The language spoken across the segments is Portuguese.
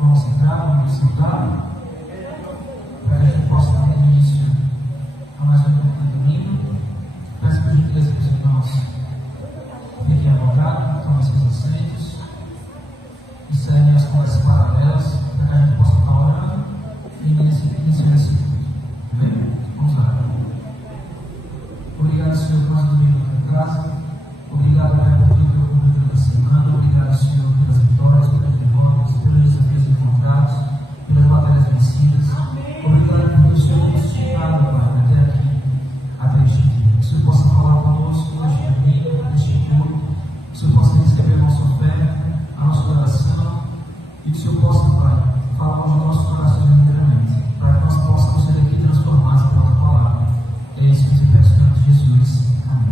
Vamos entrar, vamos sentar, para que a gente possa dar início a mais um pouco de domingo. Peço por gentileza que os irmãos fiquem à vontade, tomem seus assentos e seguem as conversas paralelas, para que a gente possa estar orando e iniciar esse culto. Amém? Vamos lá. Obrigado, Senhor, por mais um domingo na casa. Obrigado, Pai, por tudo que eu cumpri durante a semana. Obrigado, Senhor, pelas vitórias, pelas derrotas, pelos desafios encontrados, pelas batalhas vencidas. Obrigado por o Senhor nos tirado, Pai, até aqui, até este dia. Que o Senhor possa falar conosco neste domingo, neste culto. Que o Senhor possa receber a nossa oferta, a nossa oração. E que o Senhor possa, Pai, falar aos nossos corações inteiramente, para que nós possamos ser aqui transformados pela tua palavra. É isso que te peço em nome de Jesus. Amém.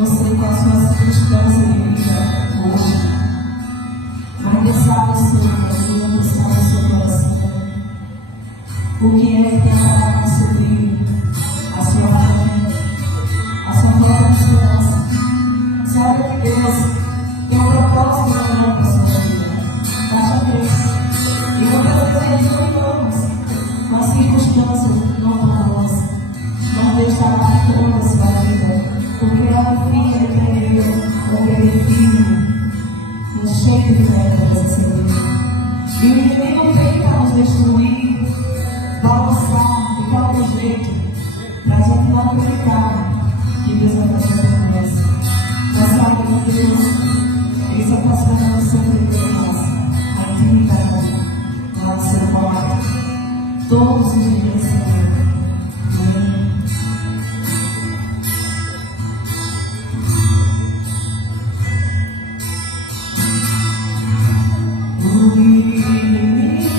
Você com a sua circunstância de vida hoje, mas Deus sabe o seu coração, Deus sabe o seu coração. O que é que tem para construir a sua fé, a sua própria esperança? Sabe que Deus tem um propósito maior para a sua vida. Baixa Deus. E muitas vezes nós ligamos com as circunstâncias não tão boas. Mas Deus está marcando a sua vida. Porque lá no fim ele prendeu um bebê firme, cheio de fé para essa vida. E o inimigo vem para nos destruir, balançar de qualquer jeito, para a gente não acreditar que Deus vai fazer a promessa. Mas sabe que Deus, Ele só está esperando sempre por nós, a intimidade, no seu quarto, todos os dias, Senhor. Amém. O inimigo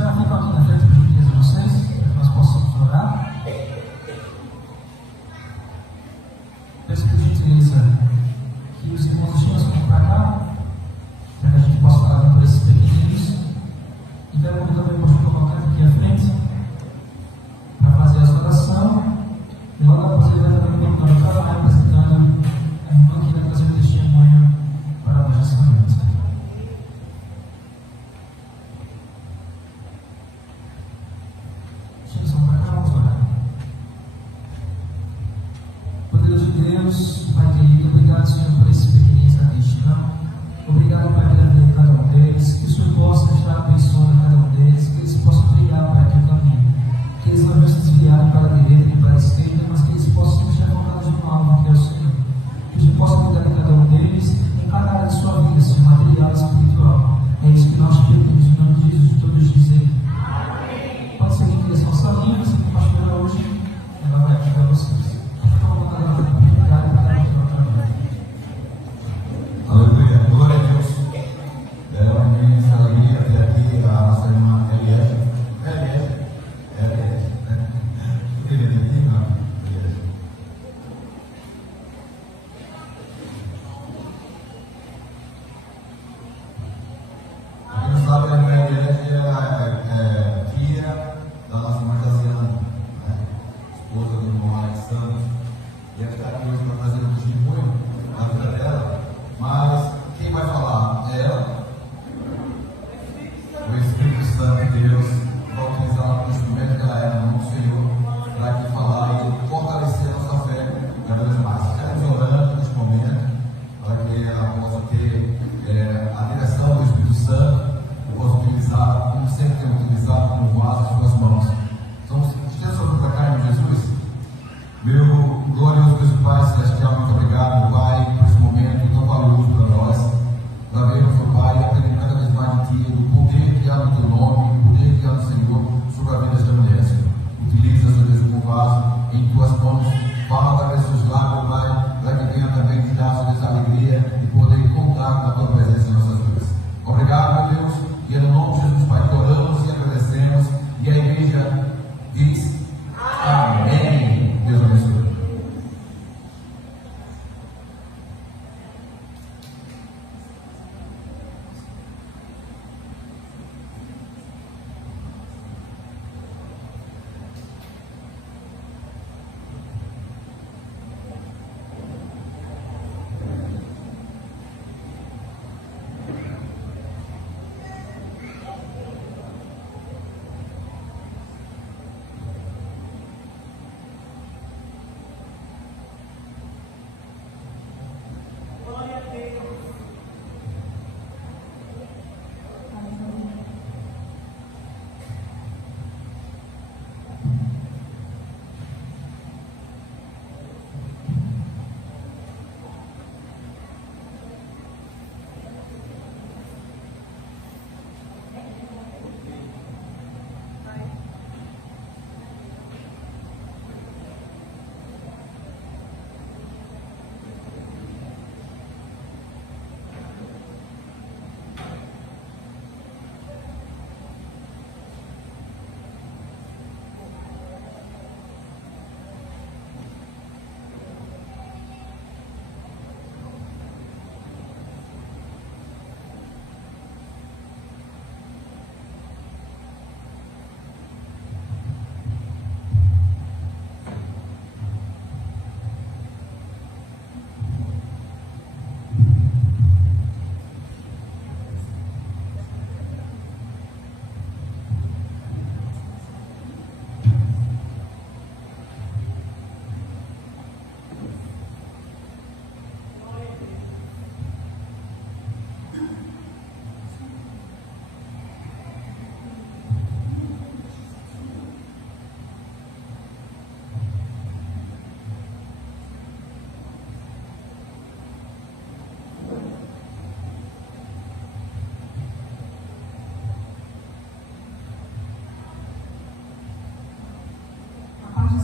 já ficam aqui na frente para pedir a vocês, para que nós possamos orar. Peço por gentileza que os irmãos estejam para cá, para que a gente possa falar por esses pequeninos. E quero convidar também o pastor Roberto aqui à frente, para fazer essa oração. E logo após ele vai também continuar apresentando a irmã que vai trazer um testemunho para nós nessa noite. Chegam para cá, vamos orar. Poderoso Deus, Pai querido, obrigado, Senhor, por esses pequeninos da região. Obrigado, Pai, pela vida de cada um deles. Que o Senhor possa estar abençoando cada um deles. Que eles possam brilhar para aquele caminho. Que eles não venham se desviar para a direita nem para a esquerda, mas que eles possam estar focados no alvo, que é o Senhor. Que a gente possa cuidar de cada um deles em cada área de sua vida, Senhor, material e espiritual. É isso que nós pedimos em nome de Jesus, todos dizem. Amém. Pode ser que eles possam sair, mas que a pastora hoje ela vai ajudar vocês. Aleluia, glória a Deus. É uma imensa alegria ter aqui a nossa irmã Eliette. Quem sabe a irmã Eliette é filha da nossa irmã Jaciana, esposa do irmão Alexandre. E ela está aqui hoje para fazer um testemunho da vida dela. Mas quem vai falar é ela? O Espírito Santo de Deus vai utilizar o instrumento que ela é na mão do Senhor para aqui falar e fortalecer a nossa fé cada vez mais. Estamos orando neste momento para que ela possa ter a direção do Espírito Santo e possa utilizar, como sempre tem utilizado, como vaso as suas mãos. Então, esteja sobre para cá, em Jesus. Meu glorioso Deus e Pai Celestial, muito obrigado, meu Pai, por esse momento tão valioso para nós. Para vermos, meu Pai, aprender cada vez mais de Ti, do poder que há no Teu nome, o poder que há no Senhor sobre a vida desta mulher, Senhor. Utiliza, Senhor Deus, como vaso em Tuas mãos. Fala através dos seus lábios, Pai, para que venha também te dar, Senhor Deus, alegria e poder contar com a Tua presença em nossas vidas. Obrigado, meu Deus, e é no nome de Jesus, Pai, que oramos e agradecemos. E a igreja diz amém. Deus abençoe.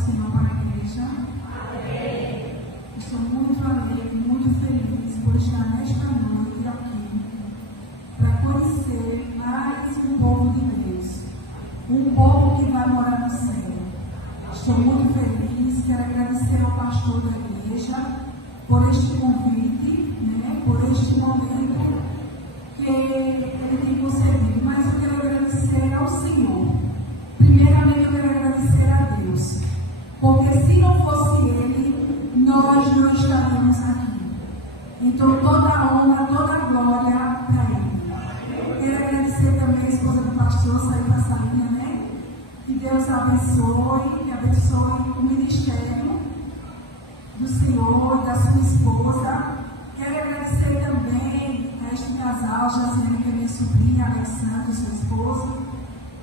Senhor para a igreja. Amém. Estou muito alegre, muito feliz por estar nesta noite aqui para conhecer mais um povo de Deus. um povo que vai morar no céu. Estou muito feliz, quero agradecer ao pastor da igreja por este convite, né, por este momento que ele tem concedido, mas eu quero agradecer ao Senhor. Primeiramente eu quero agradecer a Deus, porque se não fosse Ele, nós não estaríamos aqui. Então toda a honra, toda a glória para Ele. Quero agradecer também a esposa do pastor, sair para a salinha, né? Que Deus abençoe, que abençoe o ministério do Senhor e da sua esposa. Quero agradecer também a este casal, Jaciane, que é minha sobrinha, Alexandre, sua esposa,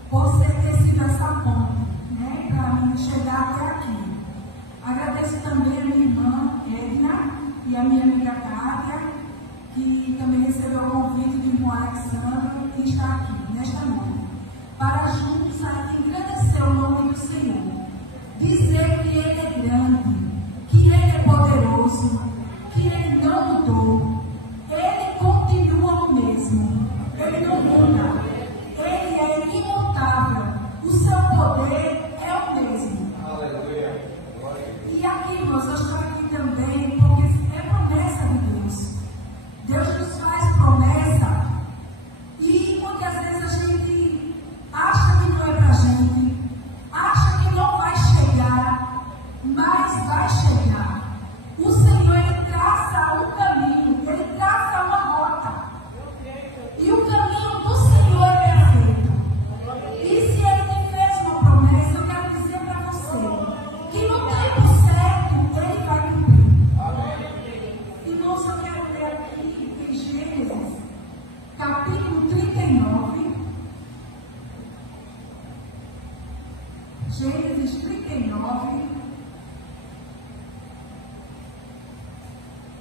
por ter sido essa ponte, né, para mim chegar até aqui. Agradeço também a minha irmã Edna e a minha amiga Kátia, que também recebeu o convite do irmão Alexandre e está aqui nesta noite, para juntos engrandecer o nome do Senhor, dizer que Ele é grande, que Ele é poderoso, que Ele não mudou, Ele continua o mesmo, Ele não muda, Ele é imutável, o seu poder é o mesmo. Aleluia. E aqui, irmãos, eu estou aqui também porque é promessa de Deus. Deus nos faz promessa e muitas vezes a gente acha que não é para a gente, acha que não vai chegar, mas vai chegar. O Senhor, Ele traça um caminho, Ele traça uma rota. E o caminho do Senhor é perfeito. E se Ele te fez uma promessa, eu quero dizer para você que no tempo certo Ele vai cumprir. Irmãos, eu quero ler aqui em Gênesis, capítulo 39. Gênesis 39.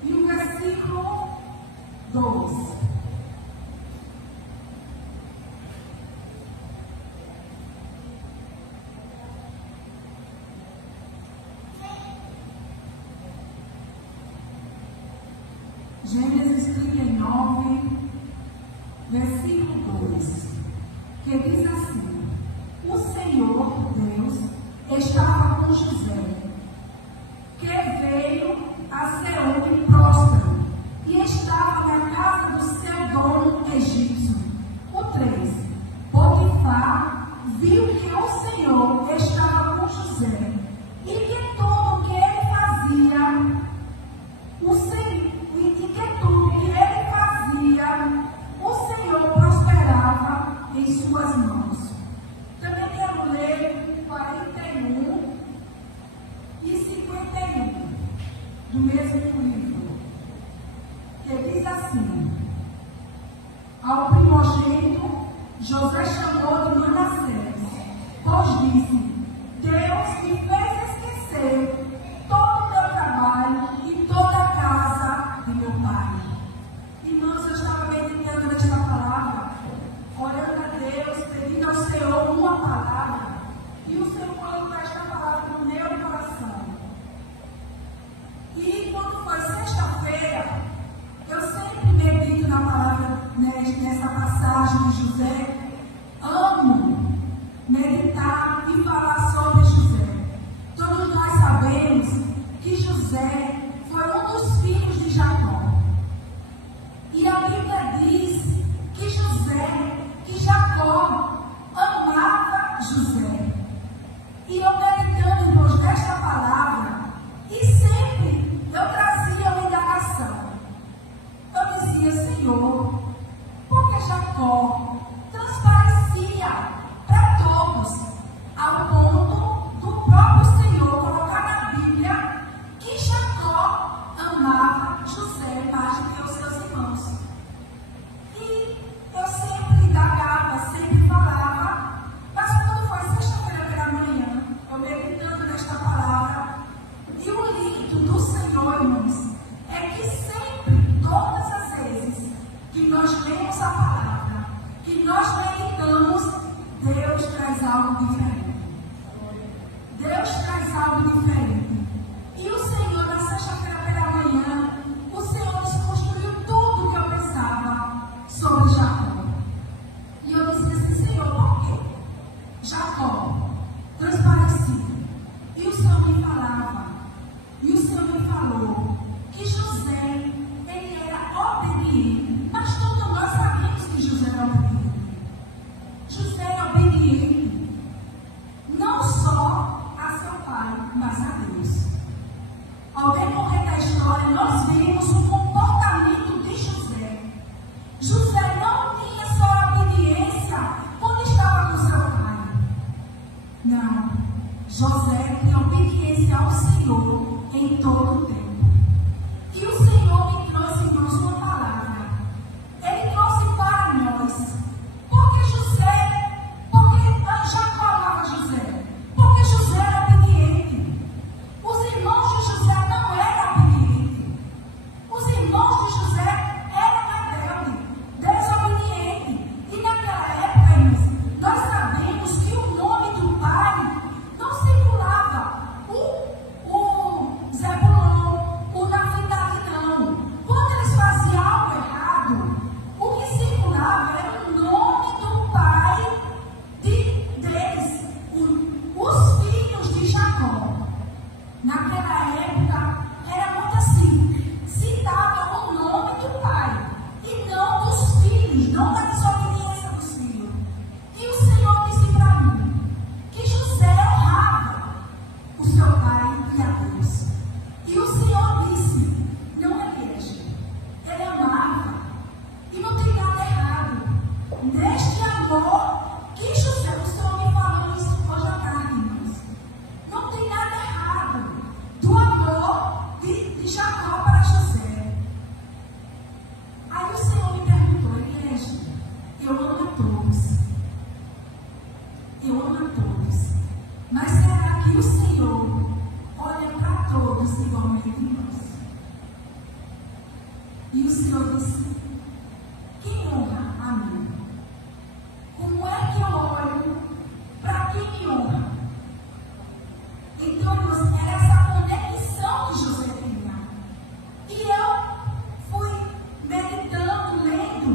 E o versículo 2. Gênesis 39, versículo 2, que diz assim: o Senhor Deus estava com José, que veio a ser homem próspero, e estava na casa do seu dono egípcio. O 3. Potifar viu que o Senhor estava com José, e que tudo o que ele fazia, o Senhor prosperava em suas mãos. Também quero ler 41 e 51 do mesmo livro, que diz assim: ao primogênito José chamou de Manassés, pois disse: Deus me fez esquecer todo o meu trabalho e toda a casa de meu pai. Irmãos, eu estava meditando nesta palavra, orando a Deus, pedindo ao Senhor uma palavra, e o Senhor colocou esta palavra no meu coração. E quando foi sexta-feira, eu sempre medito na palavra, nessa passagem de José. Amo meditar e falar sobre José. Todos nós sabemos que José foi um dos filhos de Jacó. E a Bíblia diz que Jacó amava José. E eu meditando, irmãos, desta palavra, e sempre eu trazia uma indagação. Eu dizia: Senhor, porque Jacó transparecia para todos, ao ponto do próprio Senhor colocar na Bíblia que Jacó amava José mais do que os seus irmãos. E eu sempre indagava, sempre falava, mas quando foi sexta-feira pela manhã, eu meditando nesta palavra, e o líquido do Senhor, irmãos, é que sempre, todas as vezes que nós lemos a palavra, que nós meditamos, Deus traz algo diferente. Deus traz algo diferente. E o Senhor, na sexta-feira pela manhã, o Senhor nos construiu tudo o que eu pensava sobre Jacó. E eu disse assim: Senhor, por quê? Ao decorrer da história, nós vemos o comportamento de José. José não tinha só obediência quando estava com seu pai. Não. José tinha obediência ao Senhor em todo o tempo. E o Senhor me trouxe, irmãos, uma palavra. Ele trouxe para nós. Porque Jacó amava José. Porque José era obediente. Os irmãos de José não eram obedientes. Os irmãos de José eram rebeldes, desobedientes. E naquela época, irmãos, nós sabemos que o nome do pai não circulava o Zebulon, o Naftali, não. Quando eles faziam algo errado, o que circulava era o nome do pai deles, os filhos de Jacó. Naquela época, era muito assim, citava o nome do pai, e não dos filhos, não da desobediência dos filhos. E o Senhor disse para mim, que José honrava o seu pai e a Deus. E o Senhor disse, não é igreja, ele amava, e não tem nada errado neste amor que José, o Senhor me falou isso hoje à tarde, irmãos. Não tem nada errado do amor de Jacó para José. Aí o Senhor me perguntou, igreja, eu amo a todos. Eu amo a todos. Mas será que o Senhor olha para todos igualmente, irmãos? E o Senhor disse, quem honra a mim? Como é que eu olho para quem me honra? Então, irmãos, era essa conexão que José tinha. E eu fui meditando, lendo,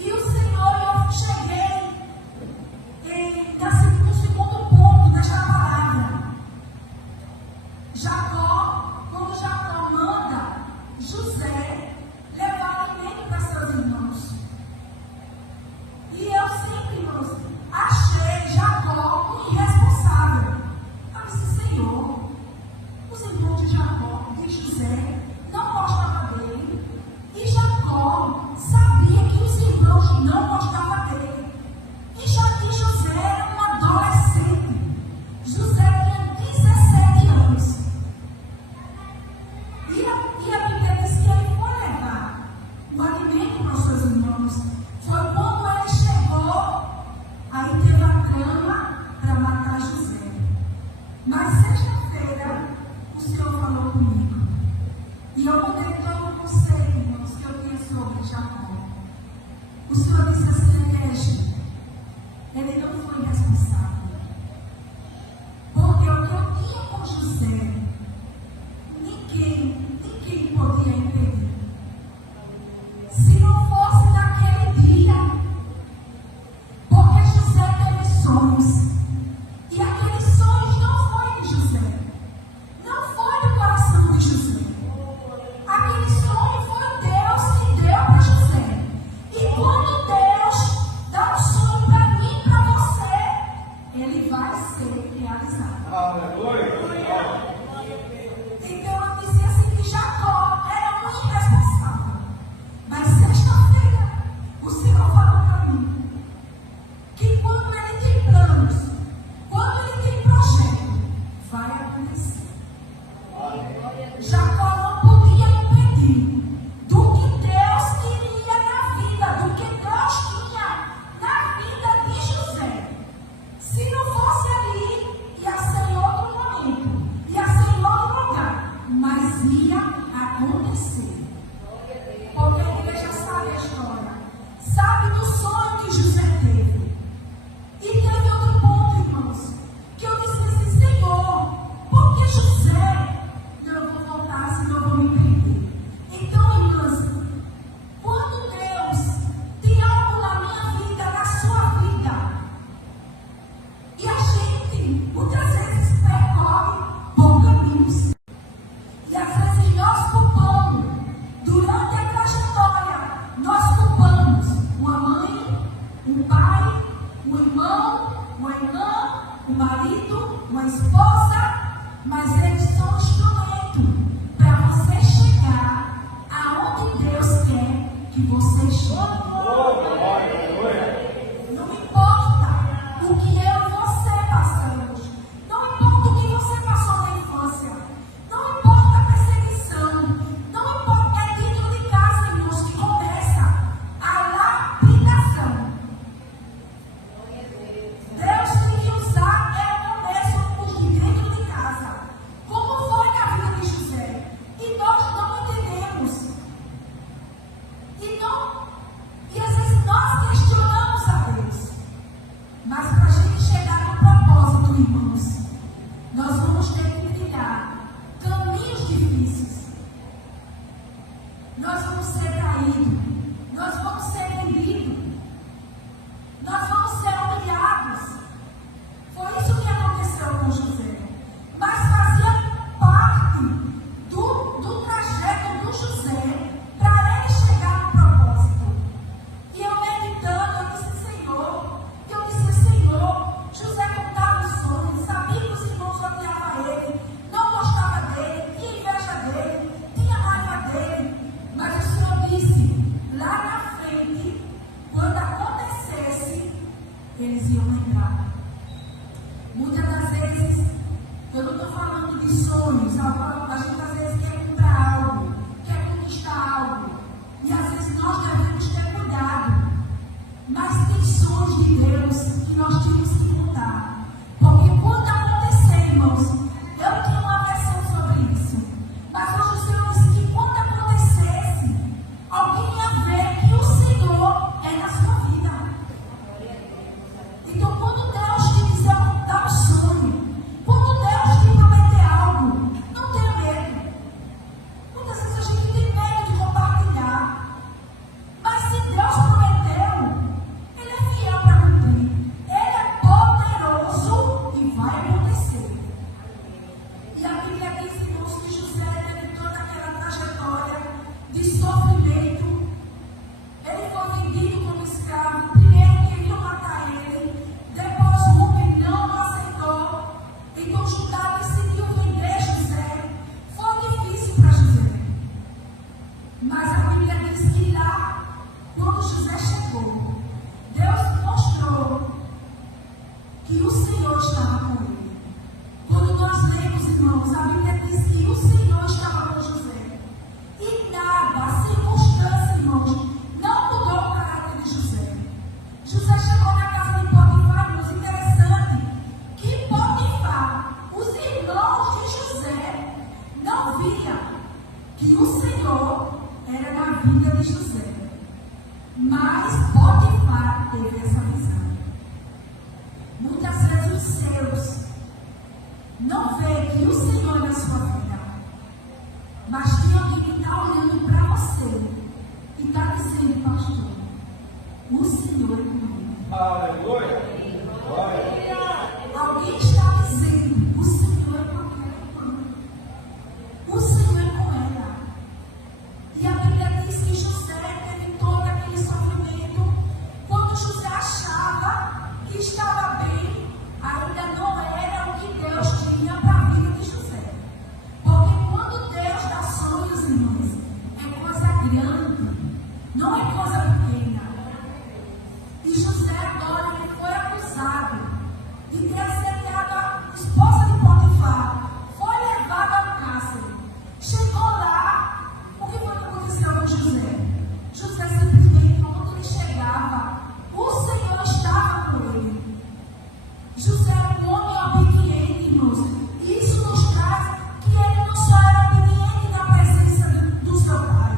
e o Senhor, eu cheguei no segundo ponto desta palavra. Jacó, quando Jacó manda José levar alimento para seus irmãos. E eu sempre, irmãos, achei Jacó um irresponsável. Eu disse, Senhor, os irmãos de Jacó, de José, não gostavam dele. E Jacó sabia que os irmãos não gostavam dele. E José era um adolescente. José tinha 17 anos. E a Bíblia diz que ele foi levar o alimento para os seus irmãos. Foi quando ele chegou, aí teve a trama para matar José. Mas sexta-feira, o Senhor falou comigo. E eu mudei todo o conceito, irmãos, que eu tinha sobre Jacó. O Senhor disse assim, igreja, ele não foi responsável. Porque o que eu tinha com José, ninguém podia impedir. Se não fosse naquele dia, porque José teve sonhos, e aqueles sonhos não foi de José, não foi do coração de José. Aquele sonho foi Deus que deu para José. E quando Deus dá um sonho para mim e para você, ele vai ser realizado. Aleluia. Então eu disse assim que Jacó era um irresponsável. Mas sexta-feira o Senhor falou para mim que quando ele tem planos, quando ele tem projeto, vai acontecer. Jacó não podia impedir do que Deus queria na vida, do que Deus tinha na vida de José. Se não fosse ali, ia ser em outro momento, ia ser em outro lugar, mas ia acontecer. Porque a igreja sabe a história, sabe do sonho que José teve. E teve outro ponto, irmãos, que eu disse assim, Senhor, por que José? Não, eu vou voltar, senão eu vou me perder. Então, irmãos, quando Deus tem algo na minha vida, na sua vida, e a gente muitas vezes percorre por caminhos, e às vezes nós culpamos, durante a trajetória, nós culpamos uma mãe, um pai, um irmão, uma irmã, um marido, uma esposa, mas eles são instrumento que você chega. Não importa o que eu e você passamos. Não importa o que você passou na infância. Não importa a perseguição. Não importa, é dentro de casa, irmãos, que começa a lapidação. Deus tem que usar o começo de dentro de casa. Como foi na vida de José? E nós não entendemos. E às vezes nós questionamos a Deus. Mas para a gente chegar no propósito, irmãos, nós vamos ter que trilhar caminhos difíceis. Nós vamos ser traídos. Nós vamos ser vendidos. Nós vamos ser humilhados. Foi isso que aconteceu com José. Mas fazia parte do trajeto do José para ele chegar no propósito. E eu meditando, eu disse, Senhor, José contava os sonhos, sabia que os irmãos odiavam ele, não gostava dele, tinha inveja dele, tinha raiva dele. Mas o Senhor disse, lá na frente, quando acontecesse, eles iam lembrar. Muitas das vezes, eu não estou falando de sonhos, a gente às vezes quer comprar algo, quer conquistar algo, e às vezes nós devemos ter cuidado, mas tem sonhos de Deus que nós temos que contar, porque quando acontecer, irmãos, eu tinha uma versão sobre isso, mas hoje o Senhor disse que quando acontecesse, alguém ia ver que o Senhor é na sua vida. Então, quando Deus te dizer dar um sonho, quando Deus te prometer algo, não tenha medo. Muitas vezes a gente tem medo de compartilhar. Mas se Deus prometeu, Ele é fiel para cumprir. Ele é poderoso e vai acontecer. E a Bíblia diz, irmãos, que José teve toda aquela trajetória de sofrimento. Ele foi vendido como escravo. Primeiro queriam matar ele, depois Rubem não aceitou. Então Judá decidiu vender José. Foi difícil para José. Mas a Bíblia diz que lá, quando José chegou, Deus mostrou que o Senhor estava com ele. Quando nós lemos, irmãos, a Bíblia diz que o Senhor estava com José. E nada, a circunstância, irmãos, não mudou o caráter de José. José chegou na casa de Potifar, irmãos, interessante, que Potifar, os irmãos de José, não viam que o Senhor era na vida de José. Mas Potifar teve essa visão. Muitas vezes os seus não veem que o Senhor é na sua vida. Mas tem alguém que está olhando para você e está dizendo, pastor, o Senhor é comigo. Aleluia! Alguém está dizendo, o Senhor é comigo. O Senhor é com ela. E a Bíblia diz que José teve todo aquele sofrimento. Quando José achava que estava bem, ainda não era o que Deus tinha para a vida de José. Porque quando Deus dá sonhos, irmãos, é coisa grande, não é coisa pequena. E José agora ele foi acusado de ter assediado a esposa de Potifar. Foi levado ao cárcere. Chegou lá, o que foi que aconteceu com José? José simplesmente, quando ele chegava, o Senhor estava com ele. José era um homem obediente, irmãos. Isso nos traz que ele não só era obediente na presença do seu pai.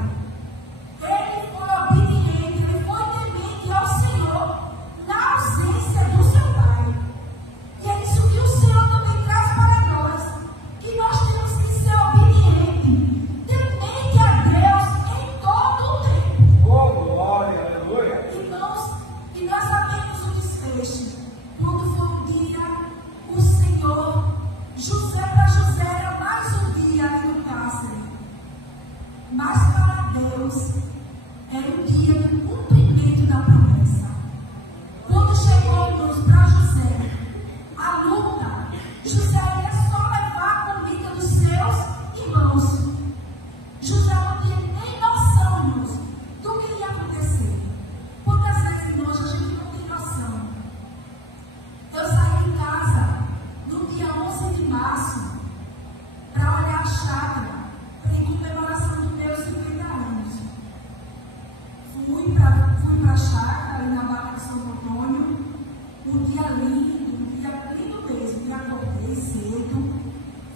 Ele foi obediente, ele foi temente ao Senhor na ausência do seu pai. E é isso que o Senhor também traz para nós, que nós temos que ser obedientes, temente a Deus em todo o tempo. Oh, glória, aleluia! Irmãos, e nós sabemos o desfecho. Quando foi um dia, o Senhor, para José era mais um dia ali no cárcere. Mas para Deus, era um dia do cumprimento da promessa. Quando chegou, irmãos, para José, a luta, José ia só levar a comida dos seus irmãos. José não tinha nem noção, irmãos, do que ia lindo, lindo mesmo. E acordei cedo,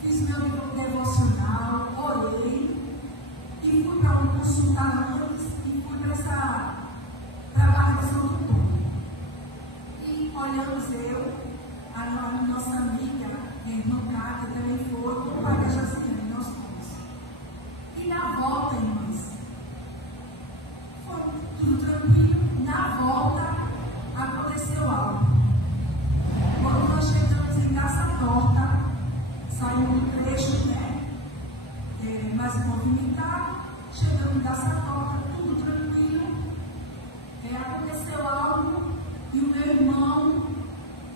fiz meu devocional, orei e fui para me consultar antes e fui para a avaliação do turno. E olhamos a nossa amiga, a irmã Cátia, também foi, o pai da Jacilene, nós fomos. E na volta, irmãs, foi tudo tranquilo. Na volta, aconteceu algo. Quando nós chegamos em Graça Torta, saiu um trecho, mais movimentado, chegamos em Graça Torta, tudo tranquilo. Aconteceu algo e o meu irmão,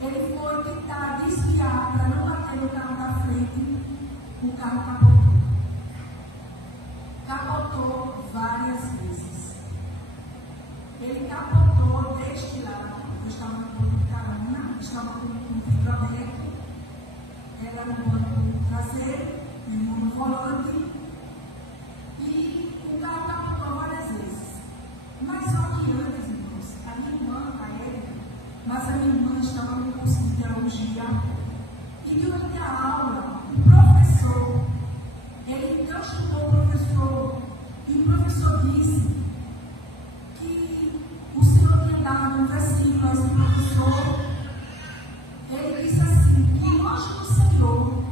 ele foi tentar desviar para não bater no carro da frente, o carro capotou. Capotou várias vezes. Ele capotou deste lado. Eu estava no banco de carona, estava com o vidro aberto, era no banco traseiro, meu irmão no volante, e o carro capotou várias vezes. Mas só que antes, irmãos, a minha irmã, a Érica, mas a minha irmã estava no curso de teologia, e durante a aula, o professor, ele então chamou o professor, e o professor disse que o Senhor tinha dado um versículo a esse professor. Ele disse assim, que longe do Senhor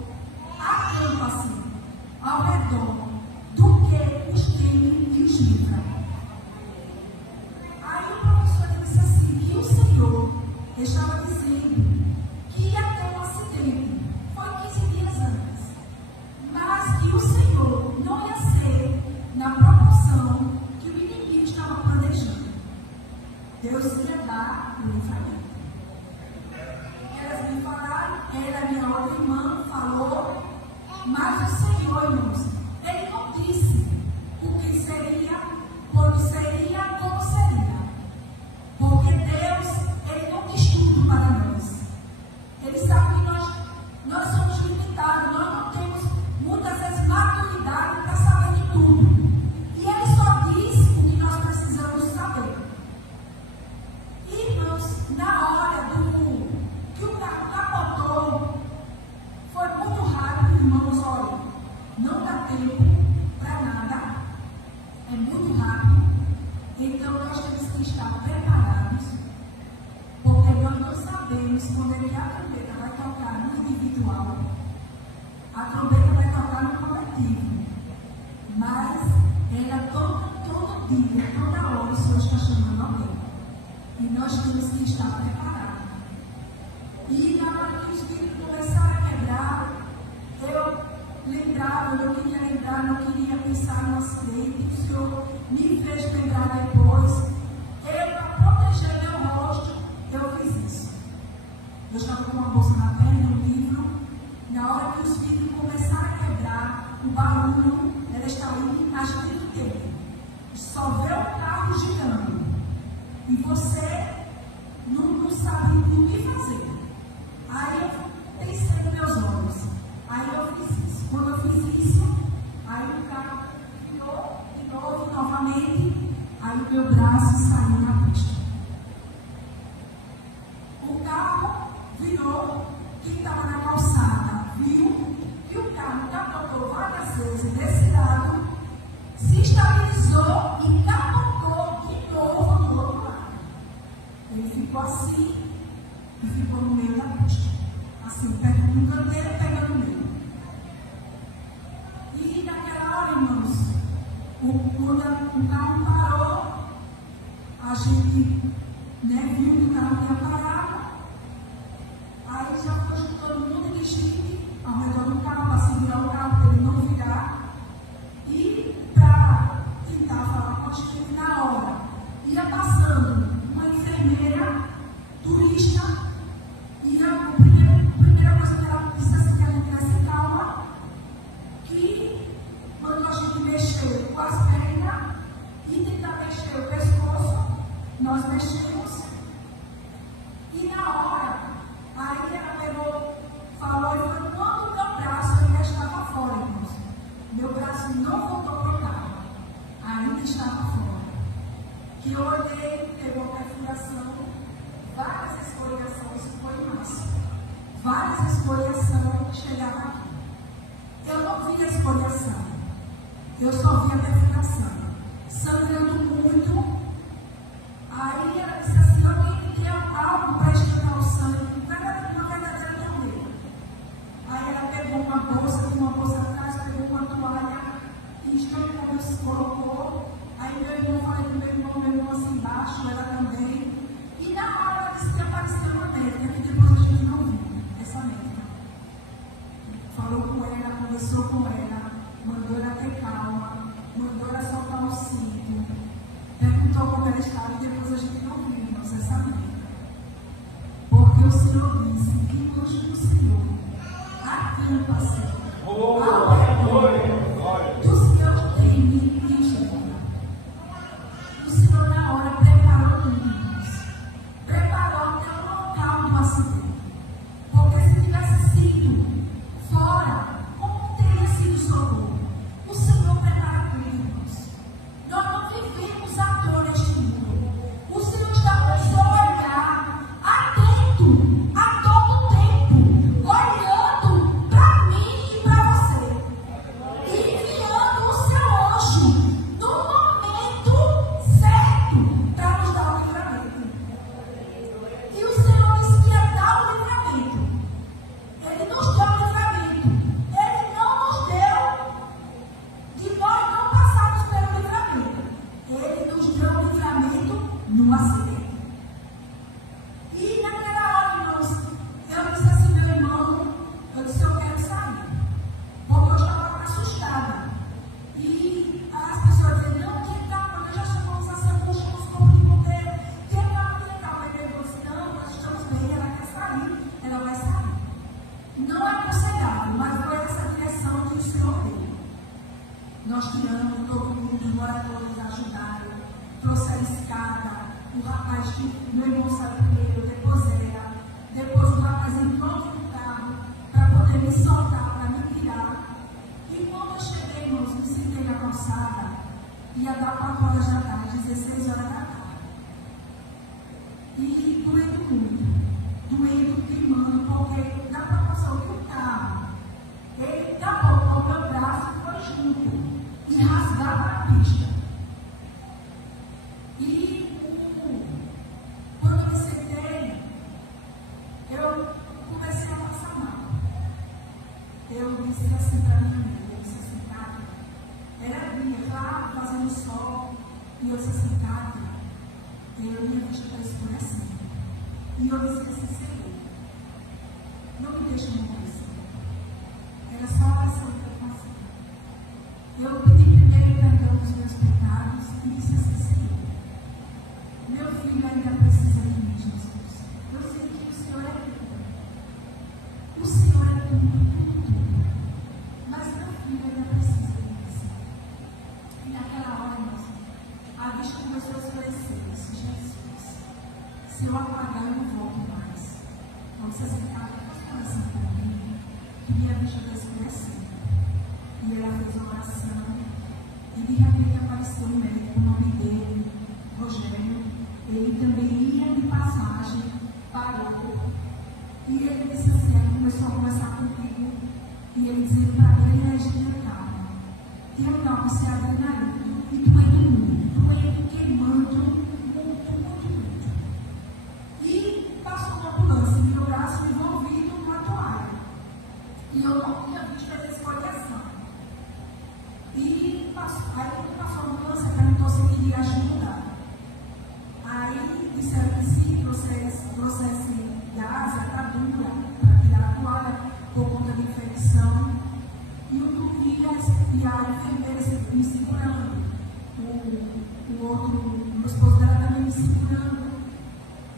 há tanto assim, ao redor, do que os teme e os livra. Aí o professor disse assim, que o Senhor estava dizendo que ia ter um acidente, foi 15 dias antes, mas que o Senhor não ia ser na proporção que o inimigo estava planejando. Deus ia dar o livramento. Elas me falaram, ela, minha outra irmã, falou, mas o Senhor, irmãos, ele não disse o que seria, quando seria, como seria. Porque Deus, ele não diz tudo para nós. Ele sabe que nós somos limitados, nós não temos muitas vezes maturidade para saber de tudo. E ele só diz o que nós precisamos saber. Irmãos, na hora que o carro capotou, foi muito rápido, irmãos, olha, não dá tempo para nada, é muito rápido, então nós temos que estar preparados, porque nós não sabemos quando a trombeta vai tocar no individual, a trombeta vai tocar no coletivo, mas ela todo dia, toda hora o Senhor está chamando alguém. E nós temos que estar preparados. E na hora que os filhos começaram a quebrar, eu lembrava, eu queria lembrar, não queria pensar no acidente. O Senhor me fez lembrar depois. Eu, para proteger meu rosto, eu fiz isso. Eu estava com uma bolsa na perna, um livro. Na hora que os filhos começaram a quebrar, o barulho, ela estava indo na frente dele. Só vê o carro girando. E você não sabe o que fazer. Aí eu pensei nos meus olhos. Aí eu fiz isso. Quando eu fiz isso, aí o carro virou de novo, novamente. Aí o meu braço saiu na pista. O carro virou. Quem estava na calçada viu que o carro capotou várias vezes desse lado, se estabilizou e capotou de novo no outro lado. Ele ficou assim e ficou no meio da pista. Assim, pegando no canteiro, pegando no meio. E naquela hora, irmãos, quando o carro parou, a gente viu que o carro tinha parado. Aí já foi juntando um monte de gente ao redor do carro para segurar o carro para ele não virar. E para tentar falar com a gente na hora, ia passando uma enfermeira turista e a primeira coisa que ela disse assim, que a gente tivesse calma, que quando a gente mexeu com as pernas e tentar mexer o pescoço, nós mexemos. E na hora, aí ela falou, e foi quando o meu braço ainda estava fora, irmãos. Meu braço não voltou para o carro, ainda estava fora. Que eu olhei, pegou a perfuração, várias escoriações, isso foi massa. Várias escoriações chegaram aqui. Eu não vi a escoriação, eu só vi a perfuração. Sangrando muito. Aí ela disse assim: alguém tem algo para estimular o sangue, uma verdadeira torneira. Aí ela pegou uma bolsa, tinha uma bolsa atrás, pegou uma toalha e escreveu, colocou. Aí meu irmão, falei com meu irmão assim embaixo, ela também. E na hora ela disse que apareceu uma médica, que depois a gente não viu essa médica. Falou com ela, conversou com ela, mandou ela ter calma, mandou ela soltar o cinto, perguntou como ela estava e depois a gente não viu, irmãos, essa médica. Porque o Senhor disse que o anjo do Senhor acampa, Senhor. Do Senhor tem me enxerga. O Senhor na hora preparou tudo, irmãos. Preparou até o local do acidente. Porque se tivesse sido fora, como teria sido socorro? O Senhor prepara tudo, irmãos. Nós não vivemos à toa neste mundo. O Senhor está nos olhar atento a todo tempo, olhando para mim e para você, e enviando o seu anjo no momento certo para nos dar o livramento. E o Senhor disse que ia dar o livramento. Ele nos deu o livramento. Ele não nos deu de nós não passarmos pelo livramento. Ele nos deu o livramento no acidente. E naquela hora, irmãos, eu disse assim, meu irmão, eu disse, eu quero sair. Porque eu estava assustada. E as pessoas diziam, não, que calma, nós já chamamos a Santa, nós chamamos o corpo de bombeiro, que calma. E ele disse, não, nós estamos bem, ela quer sair, ela vai sair. Não é aconselhável, mas foi essa direção que o Senhor deu. Nós tiramos todo mundo, os moradores ajudaram, trouxeram escada, o rapaz que meu irmão saiu primeiro, depois ela, depois o rapaz entrou no carro para poder me soltar, para me tirar. E quando eu cheguei, irmãos, me sentei na calçada, ia dar 4 horas da tarde, 16 horas da tarde. E doendo muito, doendo, queimando, porque na proporção que o carro, ele capotou meu braço e foi junto, e rasgava a pista. E quando eu me sentei, eu comecei a passar mal. Eu disse assim para minha amiga, eu disse assim, Cátia, ela vinha, claro, fazendo sol, e eu disse assim, Cátia, minha vista está escurecendo. E eu disse assim, Senhor, não me deixe morrer, Senhor. Era só a oração que eu fazia. Eu pedi primeiro perdão dos meus pecados e disse assim, Senhor, meu filho ainda precisa de mim, Jesus. Eu sei que o Senhor é tudo. O Senhor é tudo. Mas meu filho ainda precisa de mim, Senhor. E naquela hora, irmãos, a vista começou a escurecer. Eu disse, Jesus, se eu apagar, eu não volto mais. Quando você sentar, faz assim para mim, que minha vista está escurecendo. E ela fez uma oração, e de repente apareceu um médico, o nome dele, Rogério. Ele também ia de passagem, parou. E ele disse assim, ele começou a conversar comigo, e ele dizia para mim, Regina, calma. Eu não, você é adrenalina, e doendo, queimando, muito. E passou uma ambulância, meu braço envolvido numa toalha. E eu não tinha visto essa escoriação. E aí quando passou a ambulância, perguntou se eu queria ajuda. Aí disseram que sim, trouxesse gás, atadura, para tirar a toalha, por conta de infecção. E a enfermeira me segurando. O outro, meu esposo dela também me segurando.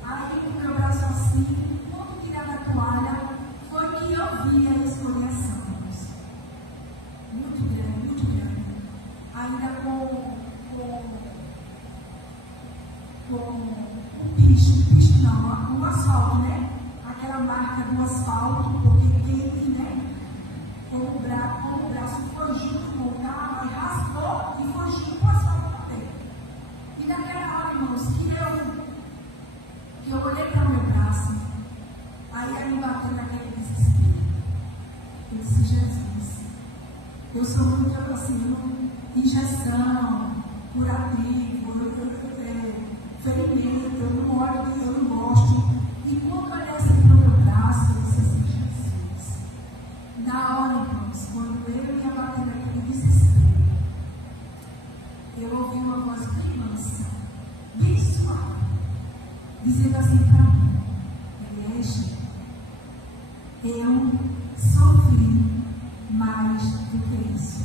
Aí com o meu braço assim, quando tiraram a toalha, foi que eu vi a escoriação. Muito grande. Ainda com o piso não, o asfalto, né? Aquela marca do asfalto, porque quente, né? Como o braço foi junto com o carro, e raspou e foi junto com o asfalto também. E naquela hora, irmãos, que eu Eu sou muito assim, injeção, curativo, ferimento, eu não olho, eu não gosto. E quando olhar assim para o meu braço, eu disse assim, Jesus. Na hora, irmãos, quando eu ia bater naquele desespero, eu ouvi uma voz bem mansa, bem suave, dizendo assim para mim, Eliege, eu sofri mais do que isso.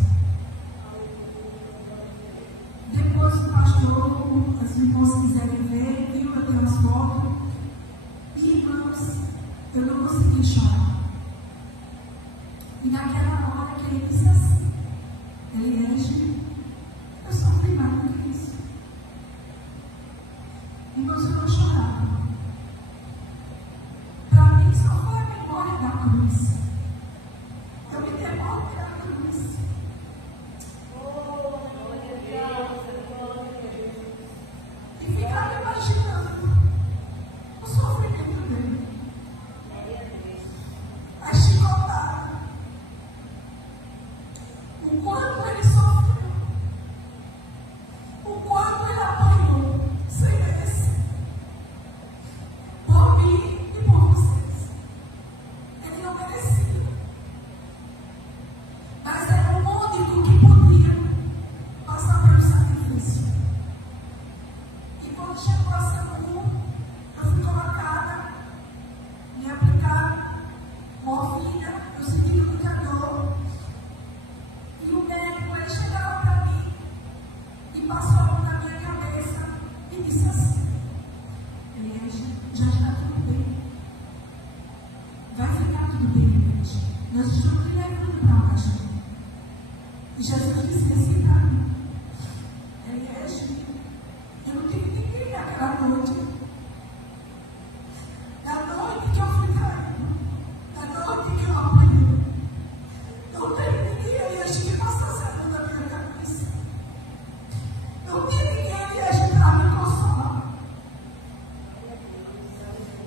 Depois o pastor, as irmãs quiserem ver, viu? Eu tenho as fotos. E irmãos, eu não consegui chorar. E naquela hora que ele disse assim, Eliege, eu sofri mais do que isso. Irmãos, eu não chorava. Para mim só foi a memória da cruz. Eu me demoro pela cruz. E ficava imaginando o sofrimento dele. A chicotada. O quanto ele sofreu. O quanto ele apanhou. Sem merecer. Por mim e por vocês. Ele não merecia. Mas era o único que podia passar pelo sacrifício. E quando chegou a SAMU, eu fui colocada, me aplicaram morfina, eu senti muita dor. E o médico, ele chegava para mim e passou a mão na minha cabeça e disse assim, Eliege, já está tudo bem. Vai ficar tudo bem, Eliege. Nós estamos te levando para lá, gente. E Jesus disse assim para mim, Eliege, eu não tive ninguém naquela noite. Na noite que eu fui traído, na noite que eu apanhei, não teve ninguém, Eliege, que passasse a mão na minha cabeça. Não tinha ninguém, Eliege, para me consolar.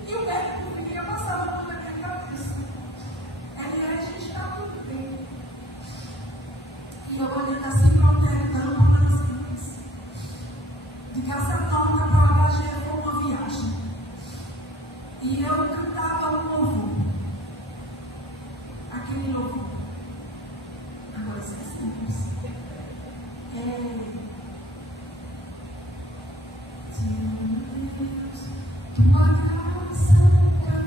E o médico queria passar a mão na minha cabeça. Eliege, está tudo bem. E eu olhando assim para o teto, dando uma mão assim, de Casa Nova para o HG foi uma viagem. E eu cantava um louvor. Aquele louvor. Agora esquecemos. Deus, tua graça falha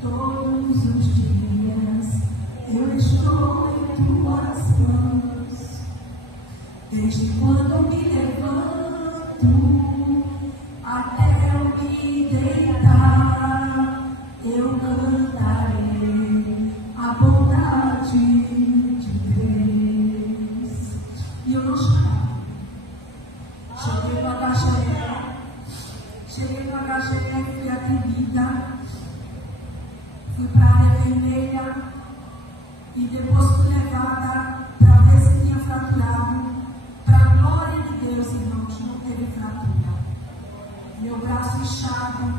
todos os dias. Eu estou em tuas mãos. Desde quando me levanto até eu me deitar, eu cantarei a bondade de Deus. E eu não chorava. Cheguei no HGE, fui atendida, fui para a área vermelha e depois fui levada para ver se tinha fraturado. Para a glória de Deus, irmãos, não teve fratura. Meu braço inchado,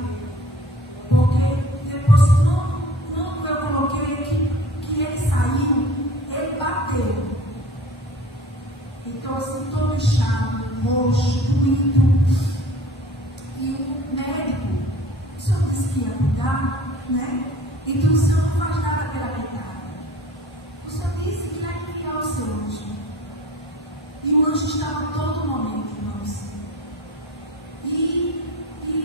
porque depois, quando eu coloquei que ele saiu, ele bateu. Então, assim, todo inchado, roxo, doído. E o médico, o senhor disse que ia cuidar, né? Então, o senhor não faz nada pela metade. O senhor disse que ia enviar o seu anjo. E o anjo estava a todo momento, irmãos. E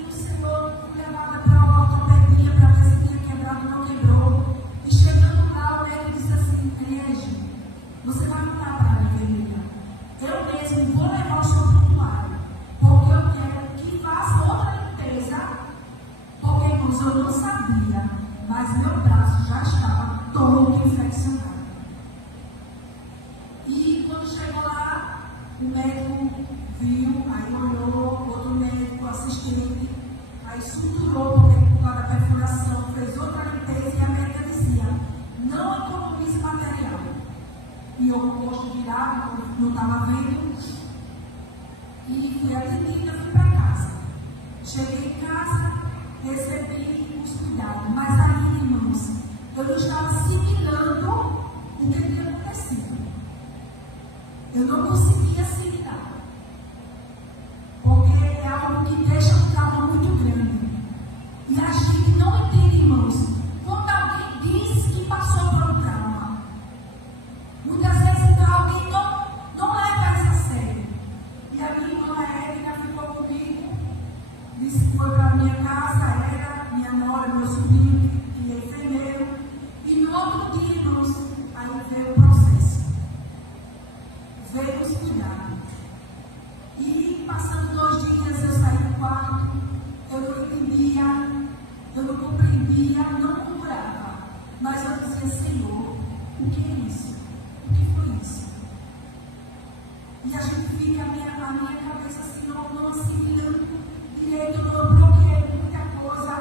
o Senhor foi levada para a ortopedia para ver se tinha quebrado ou não quebrou. E chegando lá, o médico disse assim, Eliege, você vai voltar para a área vermelha. Eu mesmo vou levar o seu prontuário, porque eu quero que faça outra limpeza, porque, irmãos, eu não sabia, mas meu braço já estava todo infeccionado. E quando chegou lá, o médico viu, aí olhou, outro médico, assistente, aí suturou, porque por causa da perfuração, fez outra limpeza e a médica dizia, não economize material. E eu, com o rosto virado, não estava vendo, e fui atendida, fui para casa. Cheguei em casa, recebi os cuidados, mas aí, irmãos, eu não estava assimilando o o que tinha acontecido. Eu não conseguia aceitar, porque é algo que deixa um trauma muito grande. E a gente não entende, irmãos, quando alguém diz que passou por um trauma. Muitas vezes alguém não leva isso a sério. E a minha irmã Érica ficou comigo, disse que foi para a minha casa, era minha nora, meu sobrinho, que é enfermeiro. E no outro dia, irmãos, aí veio o processo. Veio os cuidados. E passando 2 dias eu saí do quarto, eu não entendia, eu não compreendia, não murmurava. Mas eu dizia, Senhor, o que é isso? O que foi isso? E a gente fica, a minha cabeça assim, não assimilando direito, eu bloqueei muita coisa.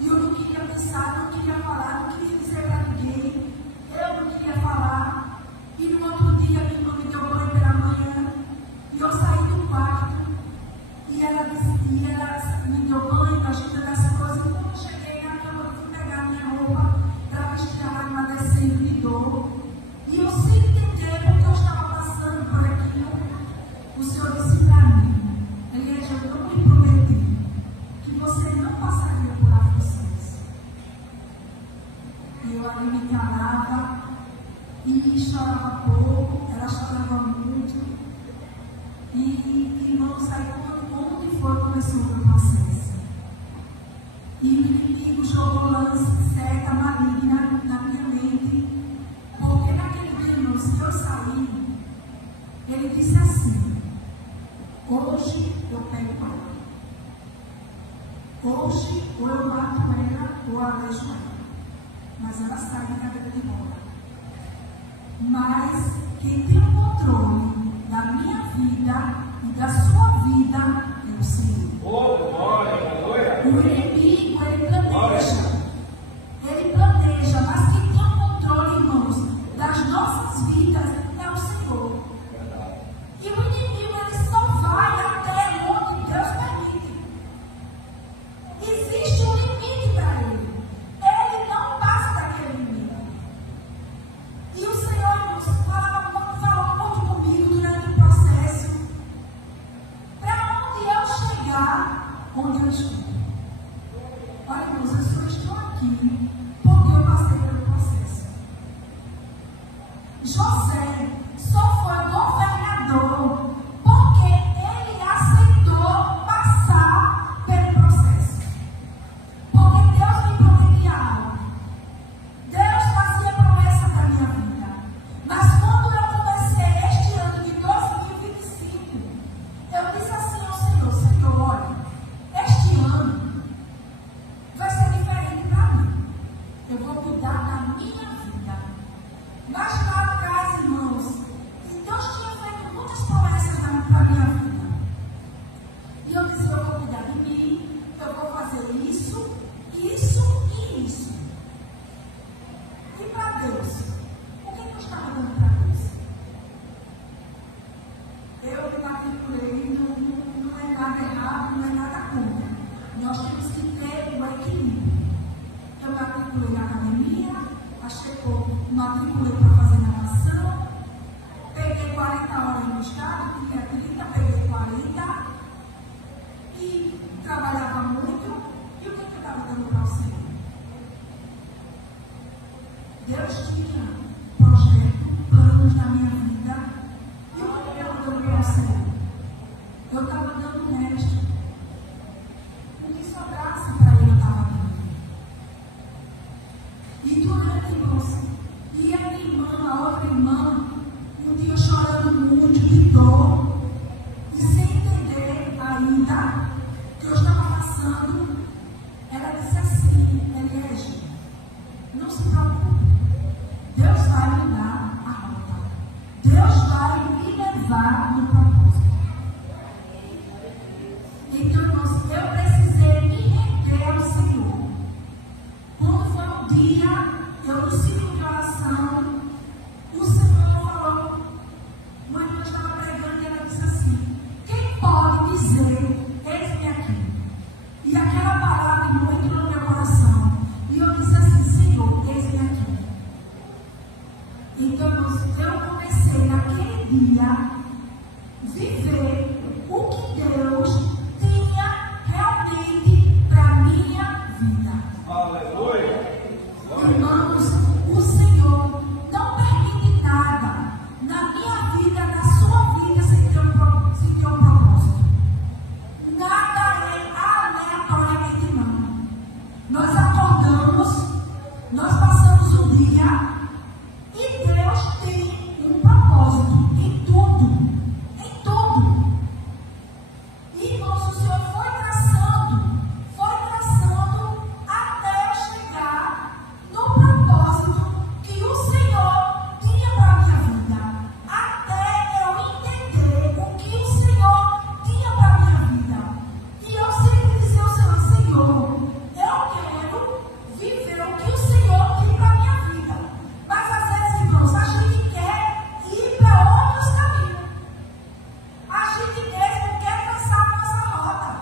E eu não queria pensar, não queria falar, não queria dizer para ninguém. Eu não queria falar. E no outro dia, minha irmã me deu banho pela manhã. E eu saí do quarto. E ela me deu banho, ajuda das coisas. E quando eu cheguei na cama, eu fui pegar minha roupa para vestir a lágrima descendo de dor. E eu sem entender porque eu estava passando por aquilo. O Senhor disse para mim, Elias, eu não me prometi que você não passaria por aflições. E eu ali me calava e chorava pouco, ela chorava muito. E irmãos, aí onde foi começou o processo. E o inimigo jogou lance, seca, maligna na minha mente. Porque naquele dia, irmãos, que eu saí, ele disse assim, hoje eu pego ela. Hoje ou eu mato ela ou alejo ela. Mas ela sai da cadeira de roda. Mas quem tem o controle da minha vida e da sua vida é o Senhor. O inimigo, ele planeja, mas quem tem o controle, irmãos, das nossas vidas é o Senhor. E o inimigo, ele só vai até onde Deus permite. Existe um limite para ele. Ele não passa daquele limite. E o Senhor, irmãos, falou muito comigo durante o processo. Para onde eu chegar, onde eu estou. Olha, irmãos, eu só estou aqui porque eu passei pelo processo. José só foi governador porque ele aceitou passar pelo processo. Porque Deus me prometia algo. Deus fazia promessa para a minha vida. Mas quando eu comecei este ano de 2025, eu disse assim ao Senhor, Senhor, olha, este ano vai ser diferente para mim. Eu vou cuidar da minha vida. Mas lá atrás, irmãos, Deus tinha feito muitas promessas para a minha vida. E eu disse, eu vou cuidar de mim, eu vou fazer isso, isso e isso. E para Deus? O que eu estava dando para Deus? Eu me matriculei, não é nada errado, não é nada contra. Nós temos que ter o equilíbrio. Eu matriculei na academia, achei pouco, matriculei para fazer natação, peguei 40 horas no estado, tinha 30, peguei 40 e trabalhava muito. E o que eu estava dando para o Senhor? Deus tinha projeto, planos na minha vida. E o que eu estava dando para o Senhor? Eu estava dando o resto. O que sobrasse para ele, eu estava dando. E durante, irmãos, e a minha irmã, a outra irmã, um dia chorando muito de dor, e sem entender ainda o que eu estava passando, ela disse assim, Elias, não se preocupe, Deus vai me dar a rota, Deus vai me levar no propósito. Então, irmãos, eu precisei me render ao Senhor. Quando foi um dia, eu no ciclo de oração, o Senhor falou, uma irmã estava pregando e ela disse assim, quem pode dizer, eis-me aqui? E aquela palavra muito no meu coração. E eu disse assim, Senhor, eis-me aqui. Então, queria viver o que Deus tinha realmente para minha vida. Aleluia. Irmãos, o Senhor não permite nada na minha vida, na sua vida, sem ter um propósito. Nada é aleatoriamente, não. Nós acordamos, nós passamos o dia e Deus tem um propósito em tudo. Em tudo. E, irmãos, o Senhor foi traçando até chegar no propósito que o Senhor tinha para a minha vida. Até eu entender o que o Senhor tinha para a minha vida. E eu sempre dizia ao Senhor: Senhor, eu quero viver o que o Senhor tem para a minha vida. Mas às vezes, irmãos, a gente quer ir para outros caminhos. A gente mesmo quer traçar a nossa rota.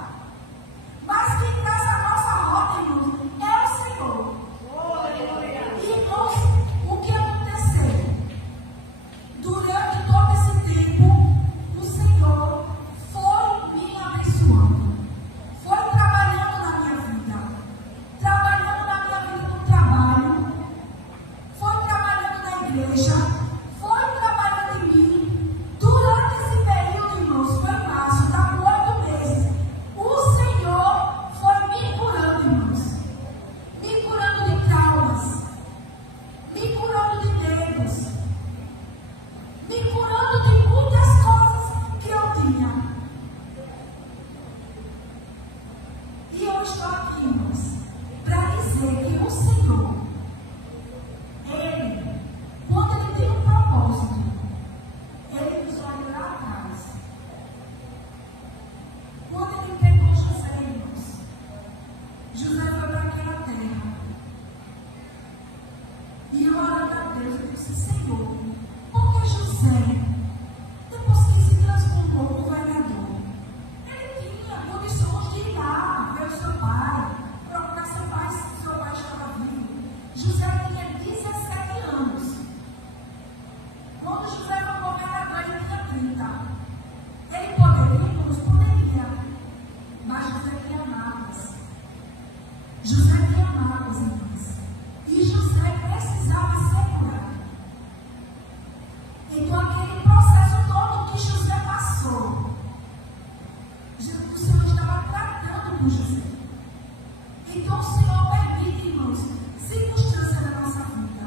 Mas quem traça a nossa rota, irmãos, é o Senhor. E, irmãos, o que aconteceu? Durante todo esse tempo, o Senhor foi me abençoando. Foi trabalhando na minha vida. Trabalhando na minha vida no trabalho. Foi trabalhando na igreja. Foi trabalhando em mim. Durante esse período, irmãos, foi março, está por 8 meses. O Senhor foi me curando, irmãos. Me curando de traumas. Me curando de medos. Me curando de muitas coisas que eu tinha. E eu estou aqui, irmãos, para dizer que o Senhor, Ele, quando Ele tem um propósito, Ele nos olha lá atrás. Quando Ele entregou José, irmãos, José foi para aquela terra. E eu orando a Deus, eu disse: Senhor, por que José, depois que se transformou em governador, ele tinha condições de ir lá ver o seu pai, procurar seu pai se seu pai estava vivo. José tinha 17 anos. Quando José foi governador, ele tinha 30. Ele poderia, irmãos, poderia. Mas José tinha mágoas. José tinha mágoas, irmãos. E José precisava ser curado. Então, aquele processo todo que José passou, o Senhor estava tratando com José. Então, o Senhor permite, irmãos, circunstâncias da nossa vida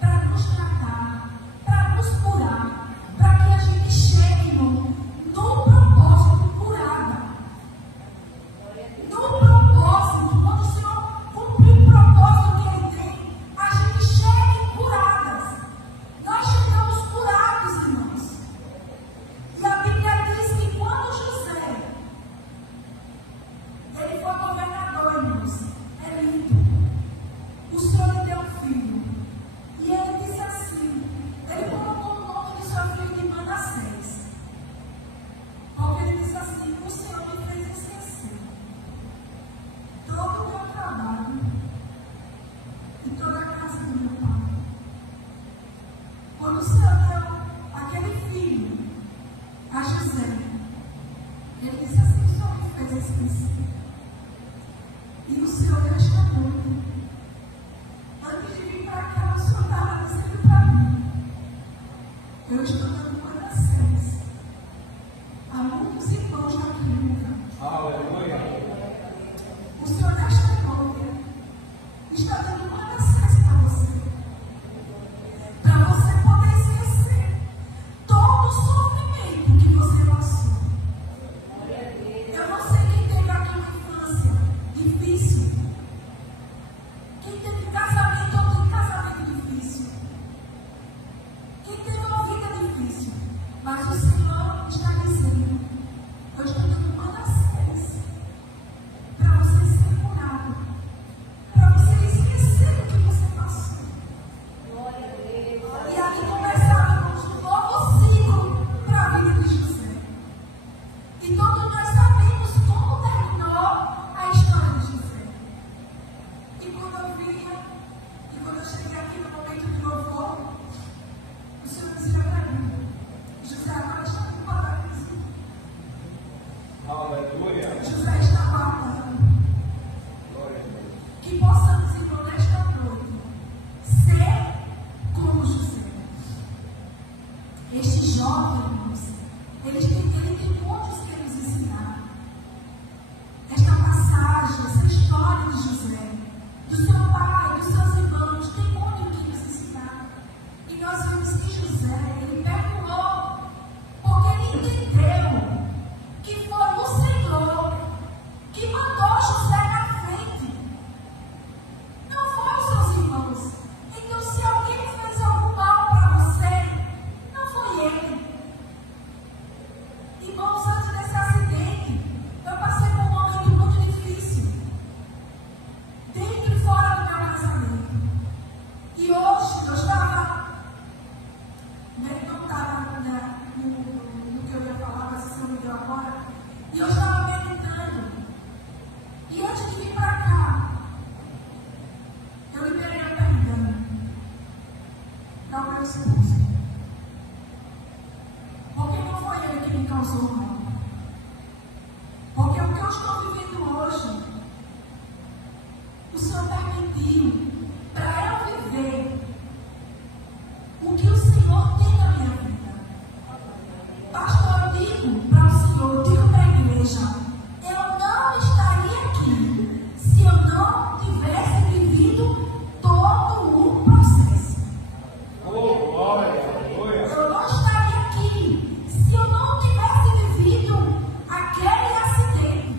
para nos tratar, para nos curar, para que a gente chegue, irmão, no propósito curada. No propósito, quando o Senhor cumprir o propósito que Ele tem, a gente chega curadas. Nós chegamos curados, irmãos. E a Bíblia diz que quando José, ele foi governador, irmãos, é lindo. O Senhor lhe deu um filho. E ele disse assim, ele colocou o nome do seu filho de Manassés. Porque ele disse assim: o Senhor me fez esquecer todo o meu trabalho e toda a casa do meu pai. Quando o Senhor deu aquele filho a José, ele disse assim: o Senhor me fez esquecer. E o Senhor, esta noite, antes de vir para cá, o Senhor estava dizendo para mim: eu estou dando Manassés a muitos irmãos da clínica. Aleluia. O Senhor, nesta noite, está dando Manassés para você. Para você poder esquecer todo o sofrimento que você passou. Eu não sei quem teve aqui uma infância difícil. Quem teve casamento ou tem casamento difícil. Quem teve uma vida difícil. Ele tem muitos que nos ensinar. Esta passagem, essa história de José, do seu pai, dos seus irmãos, tem muito que nos ensinar. E nós vemos que José, ele perdoou, porque ele entendeu que foi o Senhor que mandou José na frente. Não foram os seus irmãos. Então, se alguém fez algum mal para você, não foi ele. Irmãos, antes desse acidente, eu passei por um momento muito difícil, dentro e fora do meu casamento. E hoje eu estava, não estava no que eu ia falar, mas o Senhor me deu agora, e eu estava meditando. E antes de vir para cá, eu liberei o perdão para o meu esposo. Porque não foi ele que me causou mal. Porque o que eu estou vivendo hoje, o Senhor permitiu para eu viver o que o Senhor tem na minha vida. Pastor, eu digo para o Senhor, eu digo para a igreja, eu não estaria aqui se eu não tivesse vivido todo o processo. Oh, glória, glória. Eu não estaria aqui se eu não tivesse vivido aquele acidente.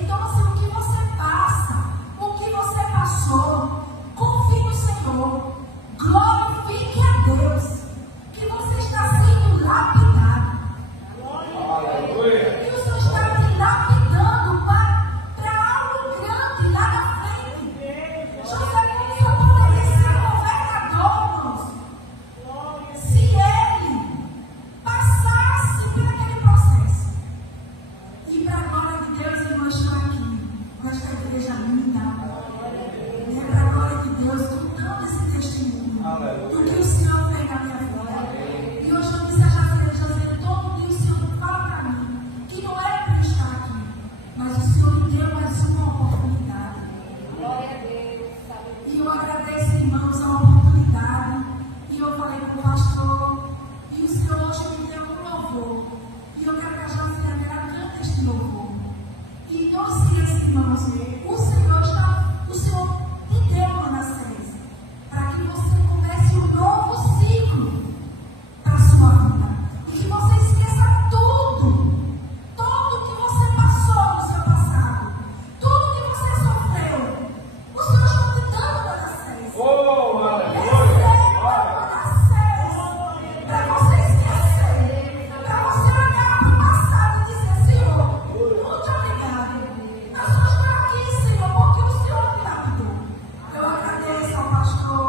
Então, assim, o que você passa, o que você passou, confie no Senhor, glorifique a Deus, que você está sendo lapidado. Aleluia. Que o Senhor está te lapidando para algo grande lá na frente. José não poderia ser governador, irmãos. Se ele passasse por aquele processo. E para a glória de Deus, irmãos, estou aqui, nesta igreja linda. E é para a glória de Deus, contando esse testemunho do que o Senhor fez na minha vida. E hoje eu disse a José, todo dia o Senhor fala para mim que não era para eu estar aqui, mas o Senhor me deu mais uma oportunidade. Glória a Deus. E eu agradeço, irmãos, a oportunidade. E eu falei com o pastor. E o Senhor hoje me deu um louvor. E eu quero que a Josiane cante este louvor. E não se esqueça, irmãos, o Senhor te deu Manassés para que você comece um novo ciclo para a sua vida. E que você esqueça tudo que você passou no seu passado, tudo que você sofreu. O Senhor está te dando Manassés. Oh, aleluia. Receba Manassés para você esquecer, para você olhar para o passado e dizer: Senhor, muito obrigado. Eu só estou aqui, Senhor, porque o Senhor me lapidou. Eu agradeço ao pastor,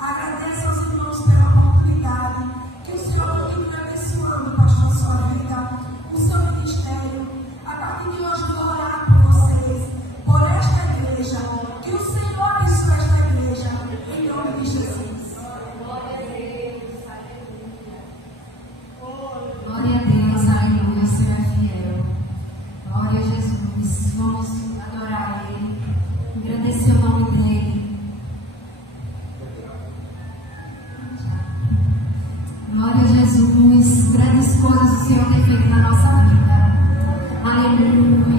agradeço aos irmãos pela oportunidade. Que o Senhor continue abençoando, pastor, a sua vida, o seu ministério. A partir de hoje, eu vou orar por vocês, por esta igreja. Que o Senhor abençoe esta igreja, em nome de Jesus. Glória a Deus. Aleluia. Glória a Deus, aleluia, o Senhor é fiel. Glória a Jesus. Vamos adorar Ele, agradecer o nome dEle. Glória a Jesus. Grandes coisas o Senhor tem feito na nossa vida. Aleluia.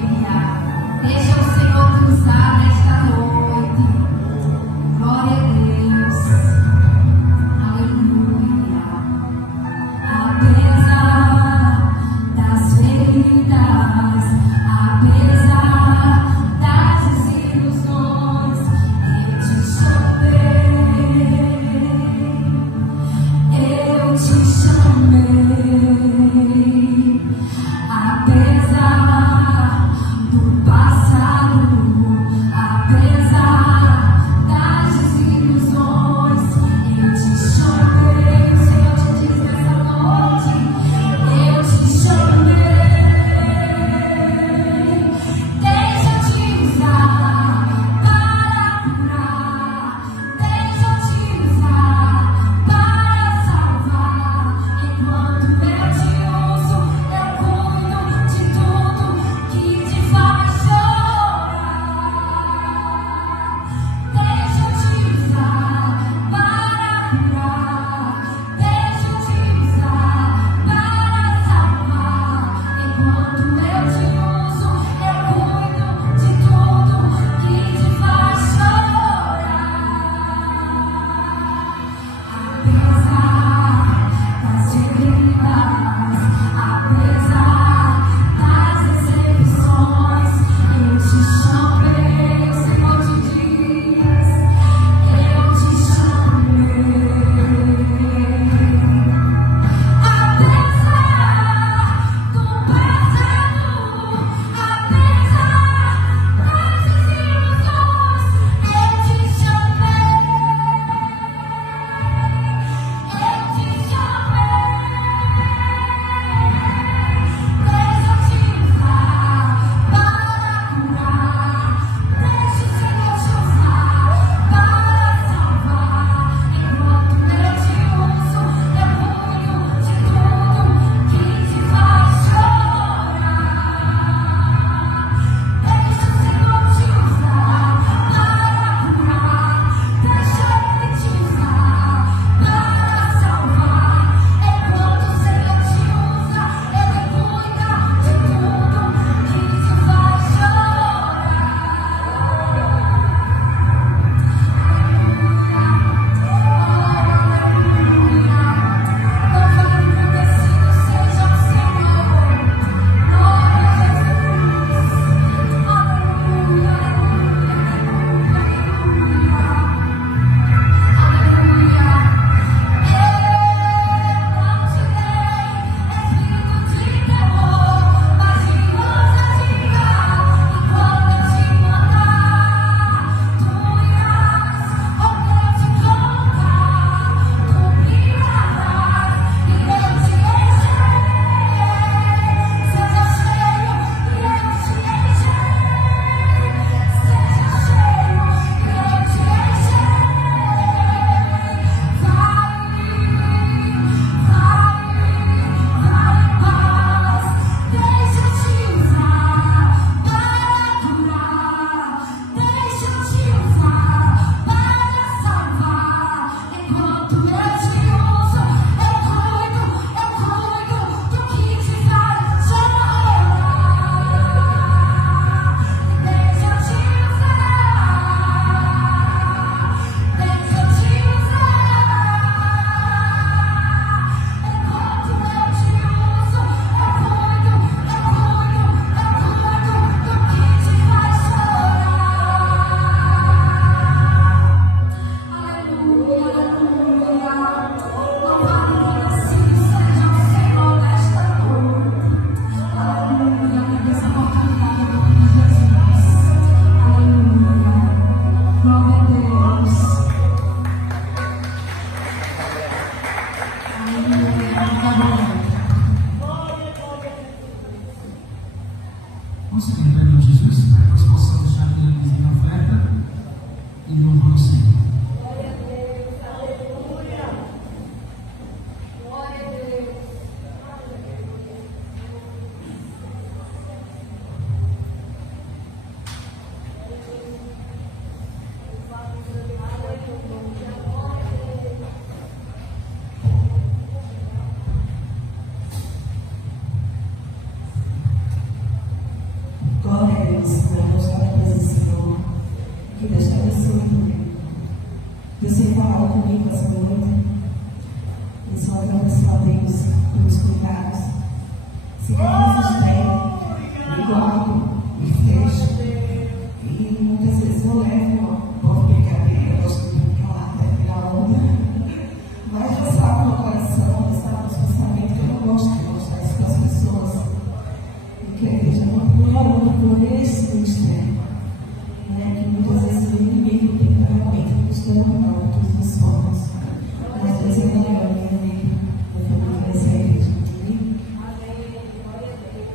Vamos seguir em nome de Jesus, para que nós possamos deixar aquele em oferta e louvando o Senhor. Glória a Deus. Aleluia. Glória a Deus. Glória a Deus, Senhor, está na posição. Que Deus te abençoe comigo. Deus tem falado comigo essa noite. E só agradecer a Deus pelos cuidados. Senhor, nos estende, me guardo, me fecho. E muitas vezes eu levo por brincadeira, eu gosto de brincar, até virar onda. Mas Deus sabe no meu coração, Deus sabe nos pensamentos que eu não gosto de mostrar isso para as pessoas. E que a igreja continue orando por esse ministério. Né? Que muitas vezes o inimigo tenta realmente nos derrubar de todas as formas. Mas Deus é melhor, meu amigo. Eu vou conhecer a igreja. Amém? Glória a Deus.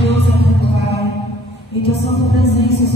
Deus é teu Pai, e tua santa presença, Senhor.